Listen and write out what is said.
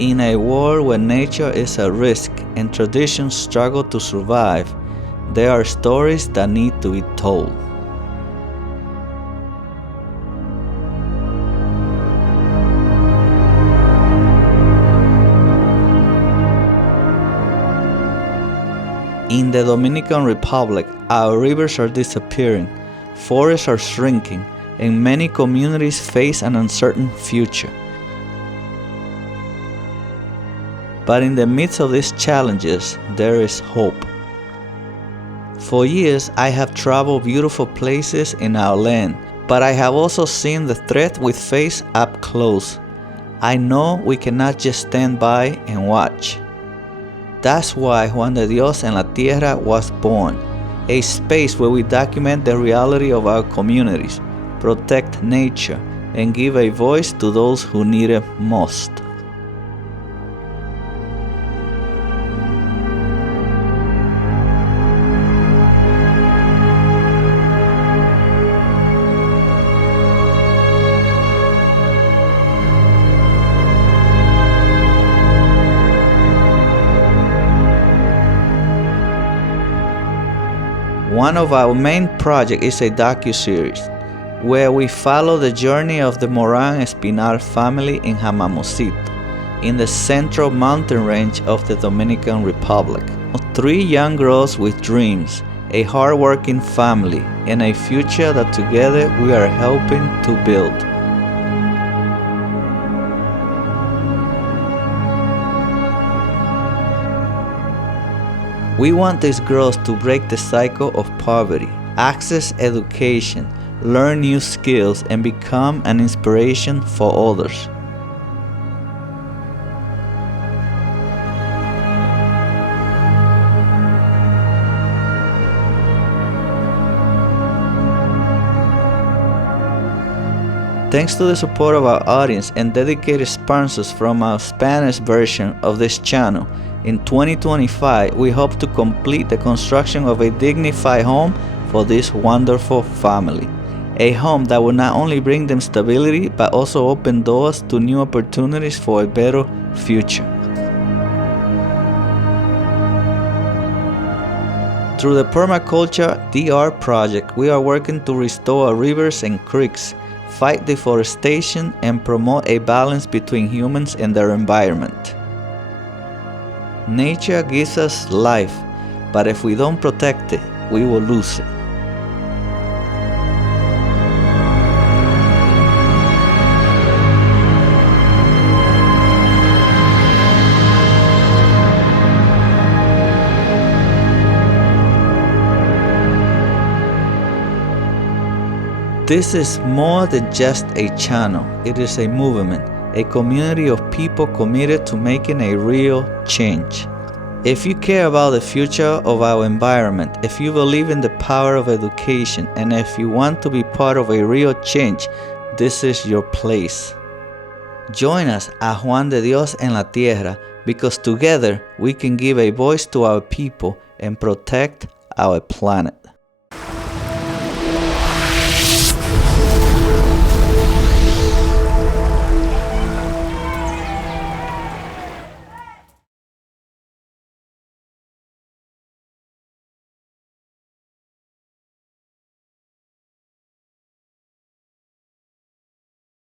In a world where nature is at risk and traditions struggle to survive, there are stories that need to be told. In the Dominican Republic, our rivers are disappearing, forests are shrinking, and many communities face an uncertain future. But in the midst of these challenges, there is hope. For years, I have traveled beautiful places in our land, but I have also seen the threat we face up close. I know we cannot just stand by and watch. That's why Juan de Dios en la Tierra was born, a space where we document the reality of our communities, protect nature, and give a voice to those who need it most. One of our main projects is a docu-series where we follow the journey of the Moran Espinal family in Hamamosito, in the central mountain range of the Dominican Republic. 3 young girls with dreams, a hard-working family, and a future that together we are helping to build. We want these girls to break the cycle of poverty, access education, learn new skills, and become an inspiration for others. Thanks to the support of our audience and dedicated sponsors from our Spanish version of this channel, in 2025, we hope to complete the construction of a dignified home for this wonderful family. A home that will not only bring them stability, but also open doors to new opportunities for a better future. Through the Permaculture DR project, we are working to restore our rivers and creeks, fight deforestation, and promote a balance between humans and their environment. Nature gives us life, but if we don't protect it, we will lose it. This is more than just a channel. It is a movement, a community of people committed to making a real change. If you care about the future of our environment, if you believe in the power of education, and if you want to be part of a real change, this is your place. Join us at Juan de Dios en la Tierra, because together we can give a voice to our people and protect our planet.